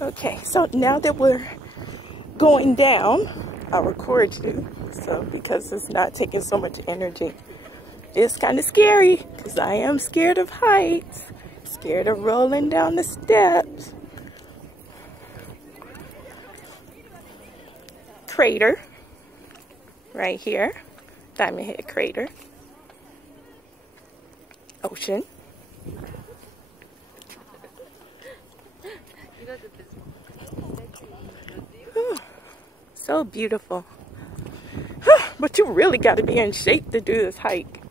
Okay, so now that we're going down, I'll record you. So because it's not taking so much energy. It's kind of scary because I am scared of heights. Scared of rolling down the steps. Crater. Right here. Diamond Head Crater. Ocean. So beautiful. But you really got to be in shape to do this hike.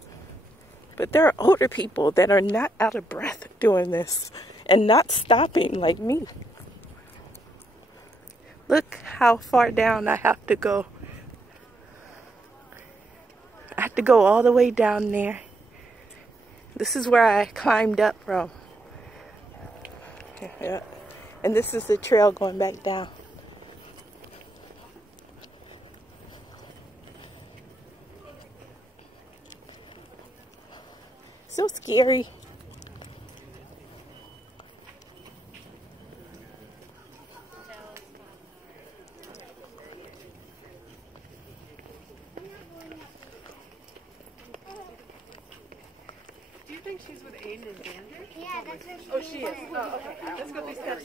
But there are older people that are not out of breath doing this and not stopping like me. Look how far down I have to go. I have to go all the way down there. This is where I climbed up from. Yeah. And this is the trail going back down. So scary. Do you think she's with Aiden and Xander? Yeah, that's where she is. Oh, she is. Oh, okay. Let's go these steps.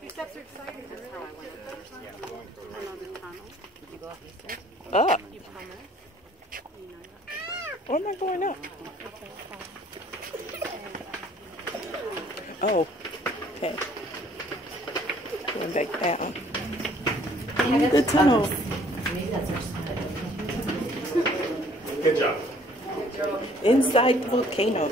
These steps are exciting. That's how I went the first time. I know the tunnel. Did you go up these steps? Up. You promised? Where am I going up? Oh, okay. Going back down. The tunnel. Good job. Inside the volcano.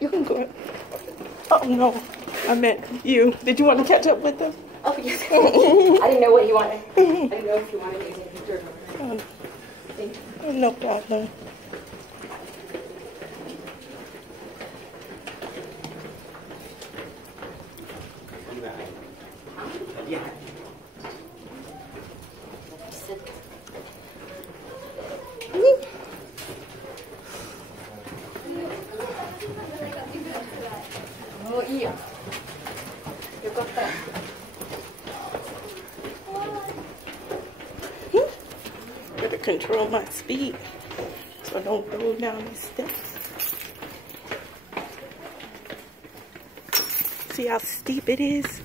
You can go. Oh no, I meant you. Did you want to catch up with them? Oh, yes. I didn't know what you wanted. I didn't know if you wanted me to take a picture of her. Oh, no problem. Oh, yeah. You got that. Gotta control my speed so I don't go down these steps. See how steep it is?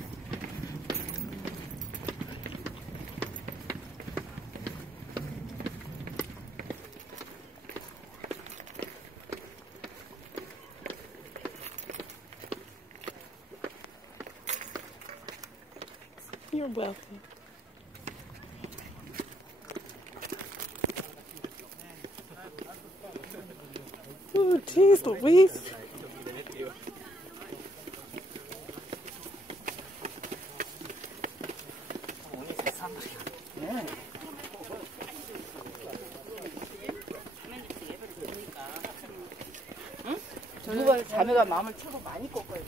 You're welcome. Oh, jeez Louise. 누가 자매가 마음을 최고 많이 꺾어요.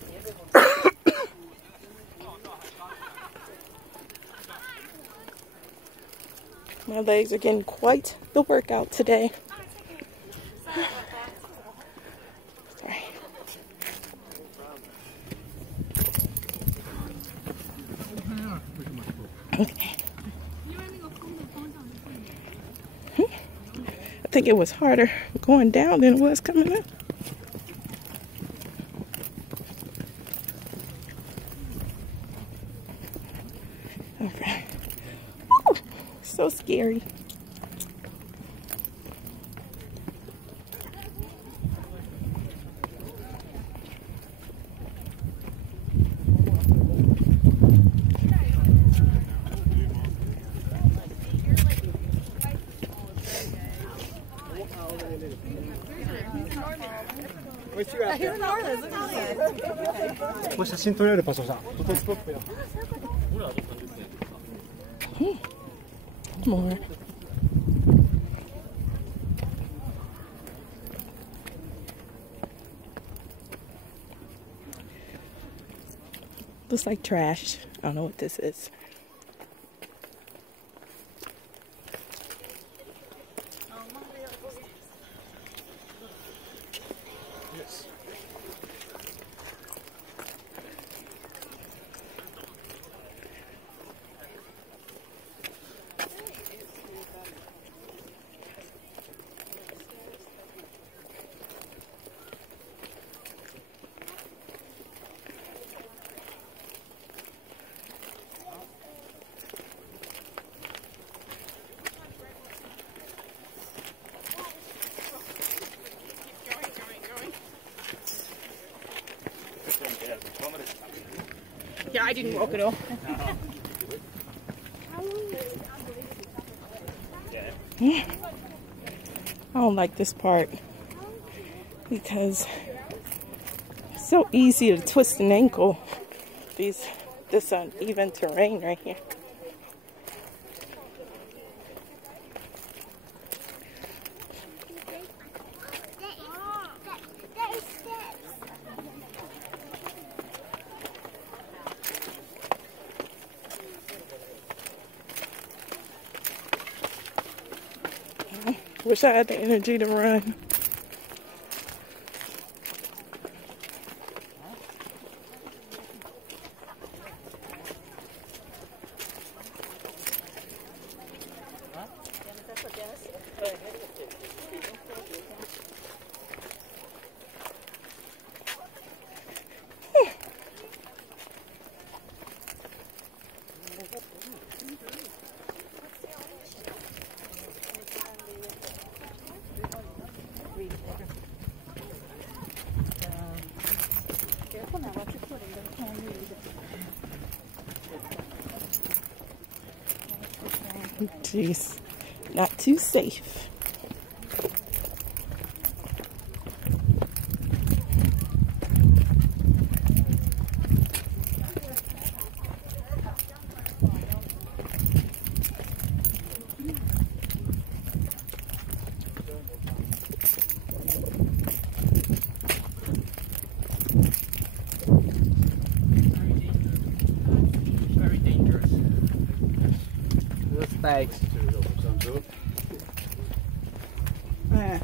My legs are getting quite the workout today. Sorry. Okay. I think it was harder going down than it was coming up. Okay. Woo! So scary. 뭐写真撮れる場所じゃん。フォトスポットや。 More. Looks like trash. I don't know what this is. Yeah, I didn't walk at all. I don't like this part because it's so easy to twist an ankle. This uneven terrain right here. Wish I had the energy to run. Jeez, not too safe. Very dangerous. The spikes. Yeah.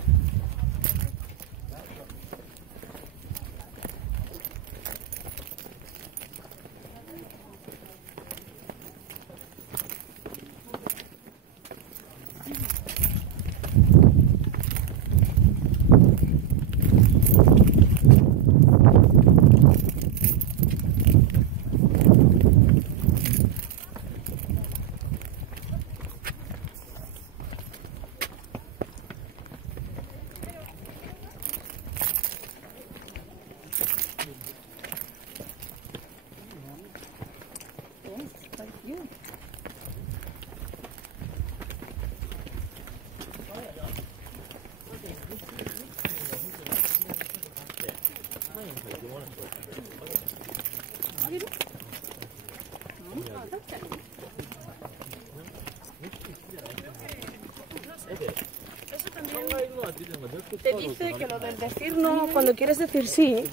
Te dice que lo del decir no, cuando quieres decir sí.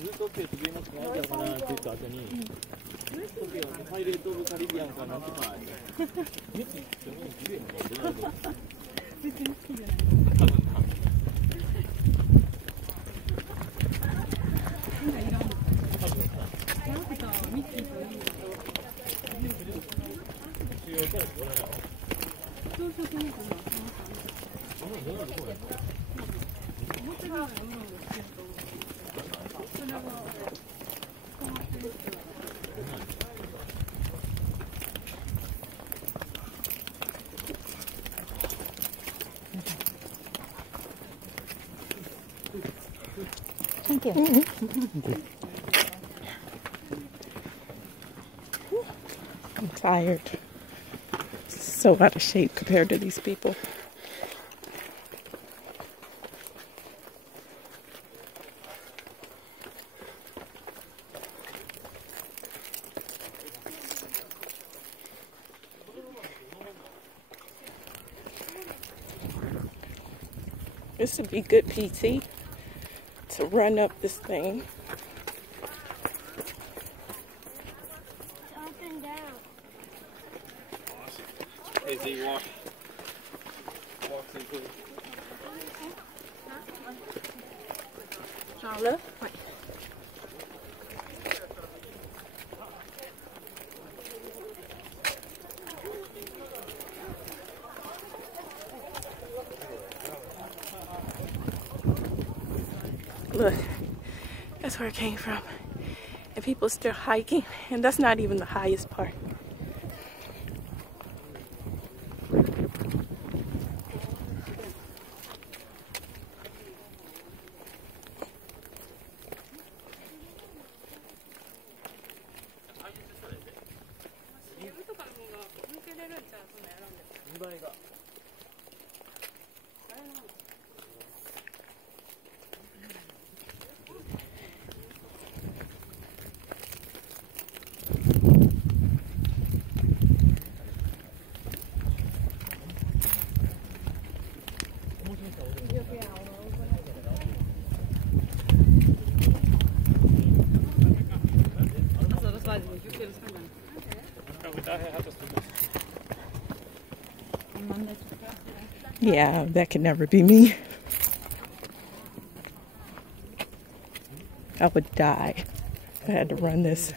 Thank you. I'm tired. So out of shape compared to these people. This would be good PT to run up this thing. Easy walk. Walks include. Charles? Ouais. Look, that's where it came from. And people still hiking, and that's not even the highest part. Yeah, that could never be me. I would die if I had to run this.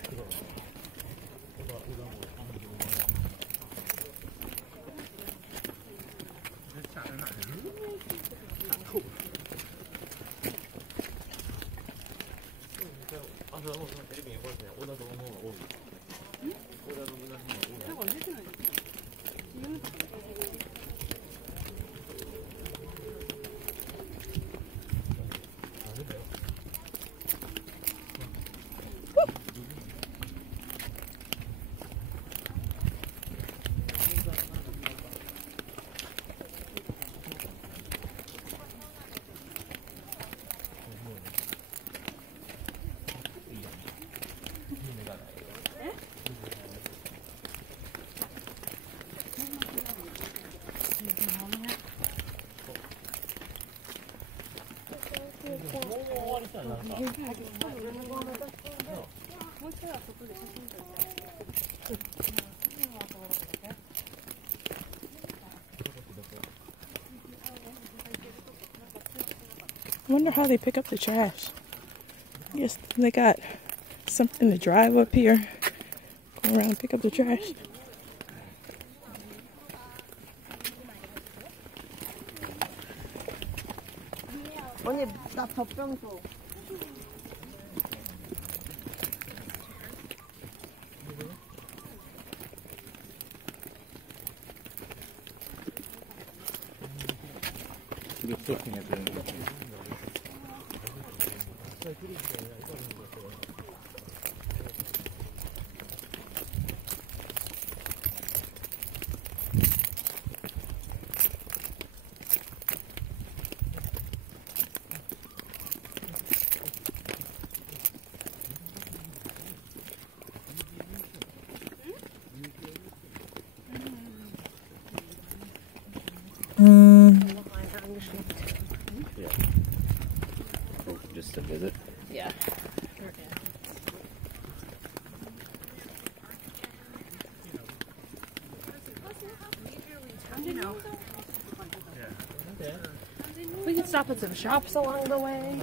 I wonder how they pick up the trash. I guess they got something to drive up here, go around and pick up the trash. 언니 나 젖병 줘. Yeah. Oh, just to visit. Yeah. We could stop at some shops along the way.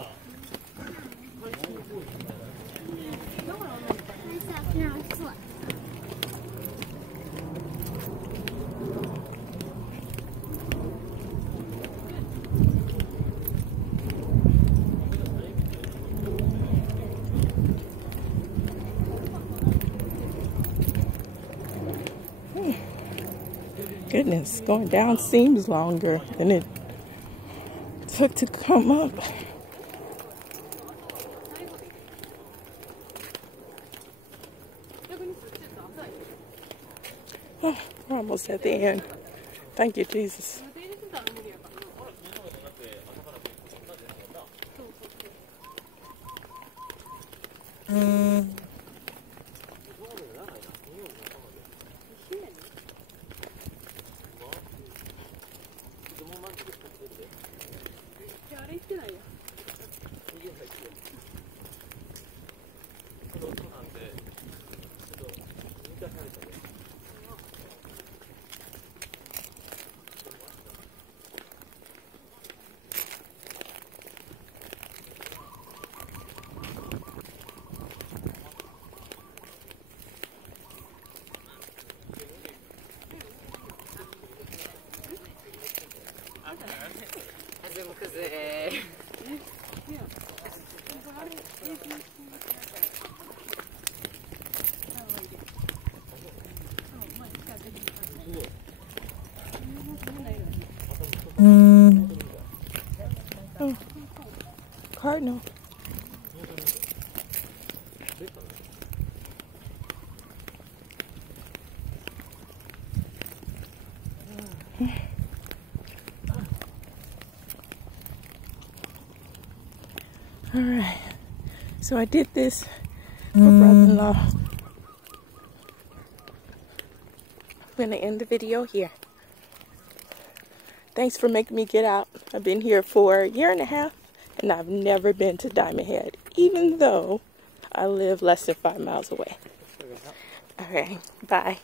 Goodness, going down seems longer than it took to come up. Oh, we're almost at the end. Thank you, Jesus. Oh, cardinal. All right, so I did this for brother-in-law. I'm gonna end the video here. Thanks for making me get out. I've been here for a year and a half and I've never been to Diamond Head, even though I live less than 5 miles away. All right, bye.